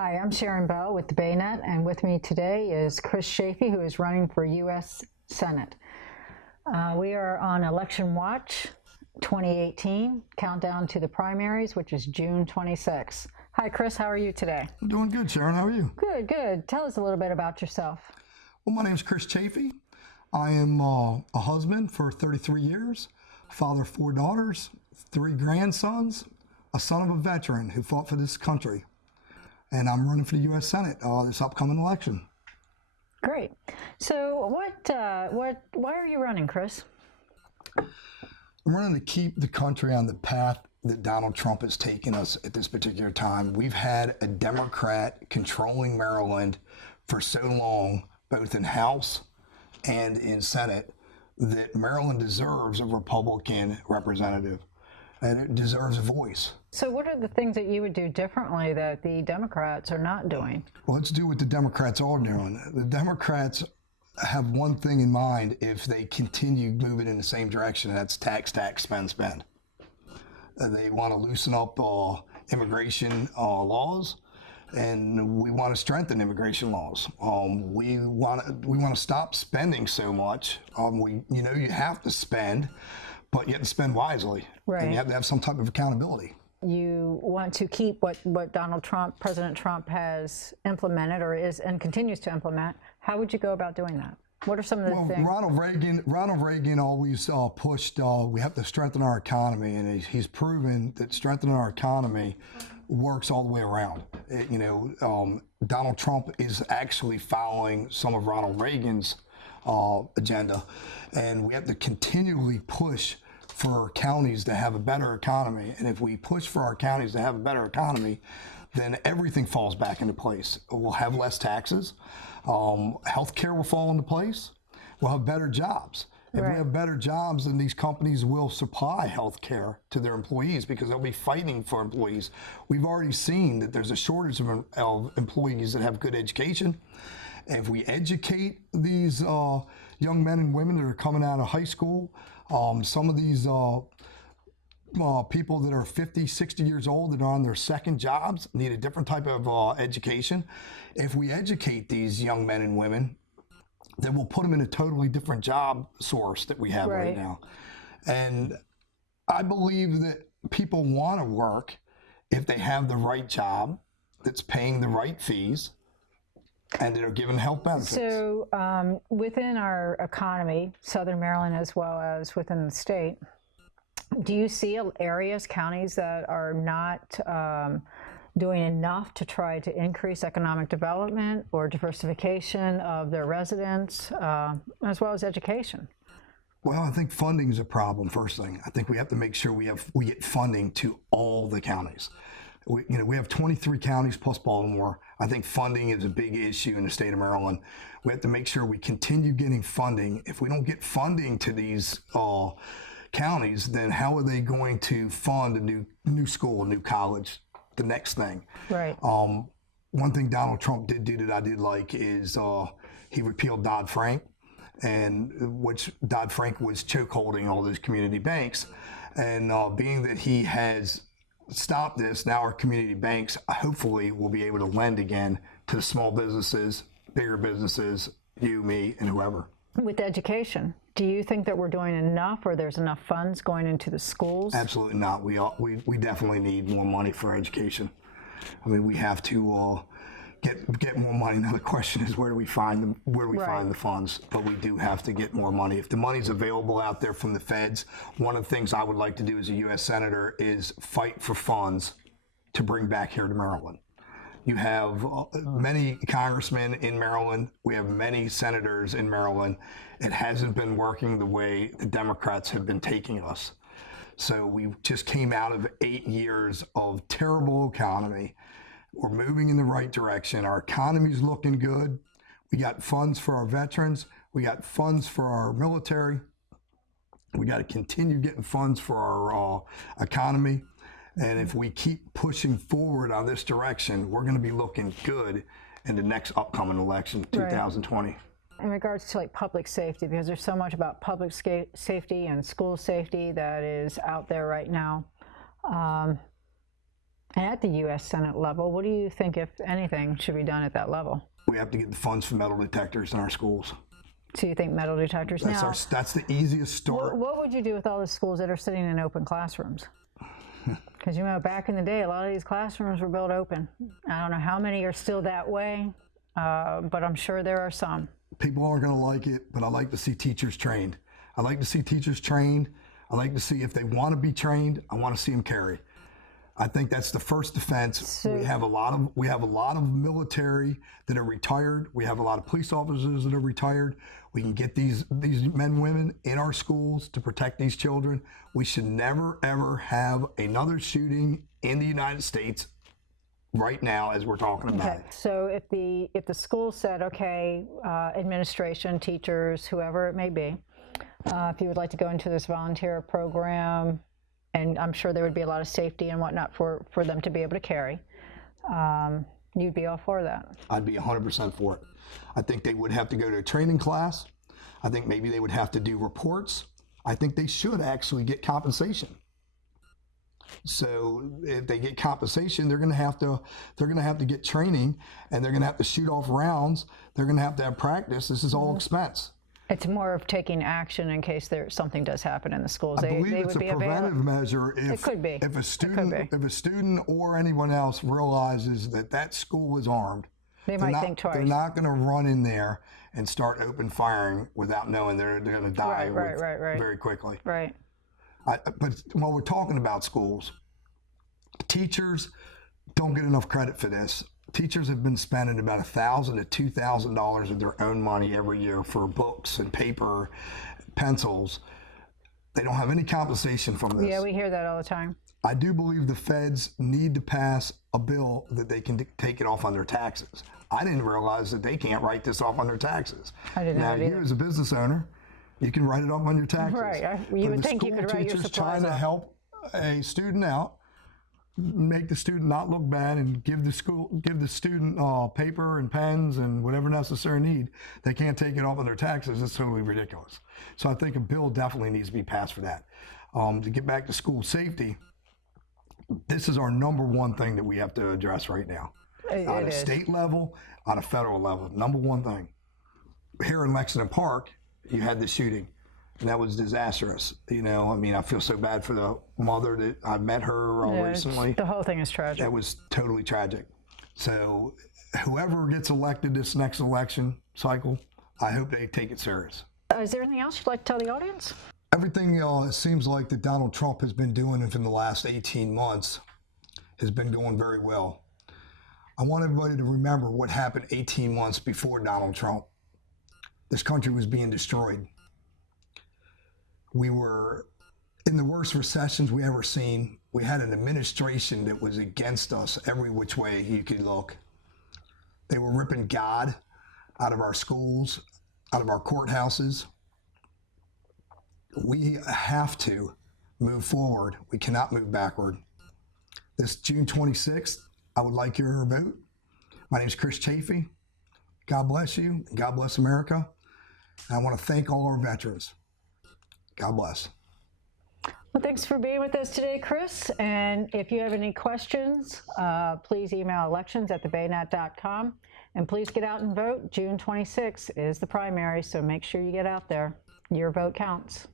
Hi, I'm Sharon Bell with the Baynet, and with me today is Chris Chaffee, who is running for U.S. Senate. We are on Election Watch 2018, countdown to the primaries, which is June 26. Hi, Chris. How are you today? I'm doing good, Sharon. How are you? Good, good. Tell us a little bit about yourself. Well, my name is Chris Chaffee. I am a husband for 33 years, father of 4 daughters, 3 grandsons, a son of a veteran who fought for this country. And I'm running for the U.S. Senate this upcoming election. Great. So why are you running, Chris? I'm running to keep the country on the path that Donald Trump has taken us at this particular time. We've had a Democrat controlling Maryland for so long, both in House and in Senate, that Maryland deserves a Republican representative, and it deserves a voice. So what are the things that you would do differently that the Democrats are not doing? Well, let's do what the Democrats are doing. The Democrats have one thing in mind if they continue moving in the same direction, and that's tax, spend. They want to loosen up immigration laws, and we want to strengthen immigration laws. We want to stop spending so much. You have to spend, but you have to spend wisely, right? And you have to have some type of accountability. You want to keep what President Trump has implemented and continues to implement. How would you go about doing that? What are some of the things? Ronald Reagan always pushed we have to strengthen our economy, and he's proven that strengthening our economy works all the way around. Donald Trump is actually following some of Ronald Reagan's agenda, and we have to continually push for our counties to have a better economy. And if we push for our counties to have a better economy, then everything falls back into place. We'll have less taxes. Healthcare will fall into place. We'll have better jobs. If we have better jobs, then these companies will supply health care to their employees because they'll be fighting for employees. We've already seen that there's a shortage of employees that have good education. And if we educate these young men and women that are coming out of high school, some of these people that are 50, 60 years old that are on their second jobs need a different type of education. If we educate these young men and women, then we'll put them in a totally different job source that we have right now. And I believe that people want to work if they have the right job that's paying the right fees and that are given health benefits. So within our economy, Southern Maryland as well as within the state, do you see areas, counties that are not doing enough to try to increase economic development or diversification of their residents, as well as education? Well, I think funding is a problem, first thing. I think we have to make sure we get funding to all the counties. We have 23 counties plus Baltimore. I think funding is a big issue in the state of Maryland. We have to make sure we continue getting funding. If we don't get funding to these counties, then how are they going to fund a new school, a new college, the next thing? Right. One thing Donald Trump did do that I did like is he repealed Dodd-Frank, and which Dodd-Frank was chokeholding all those community banks. And being that he has stop this, now our community banks hopefully will be able to lend again to the small businesses, bigger businesses, you, me, and whoever. With education, do you think that we're doing enough, or there's enough funds going into the schools? Absolutely not. We definitely need more money for education. I mean, we have to get more money. Now the question is, where do we find the funds? But we do have to get more money. If the money's available out there from the feds, one of the things I would like to do as a U.S. Senator is fight for funds to bring back here to Maryland. You have many congressmen in Maryland. We have many senators in Maryland. It hasn't been working the way the Democrats have been taking us. So we just came out of 8 years of terrible economy. We're moving in the right direction. Our economy's looking good. We got funds for our veterans. We got funds for our military. We got to continue getting funds for our economy. And if we keep pushing forward on this direction, we're going to be looking good in the next upcoming election, 2020. In regards to like public safety, because there's so much about public safety and school safety that is out there right now. And at the U.S. Senate level, what do you think, if anything, should be done at that level? We have to get the funds for metal detectors in our schools. So you think metal detectors now? That's the easiest start. What would you do with all the schools that are sitting in open classrooms? Because, you know, back in the day, a lot of these classrooms were built open. I don't know how many are still that way, but I'm sure there are some. People aren't going to like it, but I like to see teachers trained. I like to see teachers trained. I like to see if they want to be trained, I want to see them carry. I think that's the first defense. We have a lot of military that are retired. We have a lot of police officers that are retired. We can get these men and women in our schools to protect these children. We should never ever have another shooting in the United States right now as we're talking about it. So if the school said, okay, administration, teachers, whoever it may be, if you would like to go into this volunteer program, and I'm sure there would be a lot of safety and whatnot for them to be able to carry, you'd be all for that. I'd be 100% for it. I think they would have to go to a training class. I think maybe they would have to do reports. I think they should actually get compensation. So if they get compensation, they're going to have to get training, and they're going to have to shoot off rounds. They're going to have practice. This is all expense. It's more of taking action in case something does happen in the schools. I believe it's a preventive measure. It could be. If a student or anyone else realizes that school is armed, they might think twice. They're not going to run in there and start open firing without knowing they're going to die very quickly. Right. But while we're talking about schools, teachers don't get enough credit for this. Teachers have been spending about $1,000 to $2,000 of their own money every year for books and paper, pencils. They don't have any compensation from this. Yeah, we hear that all the time. I do believe the feds need to pass a bill that they can take it off on their taxes. I didn't realize that they can't write this off on their taxes. I didn't know. Now, you as a business owner, you can write it off on your taxes. Right. You would think you could write your supplies off. Trying to help a student out, make the student not look bad, and give the student paper and pens and whatever necessary need. They can't take it off on their taxes. It's totally ridiculous. So I think a bill definitely needs to be passed for that. To get back to school safety, this is our number one thing that we have to address right now. On a state level, on a federal level, number one thing. Here in Lexington Park, you had the shooting. And that was disastrous. You know, I mean, I feel so bad for the mother that I met her recently. The whole thing is tragic. That was totally tragic. So whoever gets elected this next election cycle, I hope they take it serious. Is there anything else you'd like to tell the audience? Everything it seems like that Donald Trump has been doing in the last 18 months has been going very well. I want everybody to remember what happened 18 months before Donald Trump. This country was being destroyed. We were in the worst recessions we ever seen. We had an administration that was against us every which way you could look. They were ripping God out of our schools, out of our courthouses. We have to move forward. We cannot move backward. This June 26th, I would like your vote. My name is Chris Chaffee. God bless you. God bless America. And I want to thank all our veterans. God bless. Well, thanks for being with us today, Chris. And if you have any questions, please email elections@thebaynet.com. And please get out and vote. June 26th is the primary, so make sure you get out there. Your vote counts.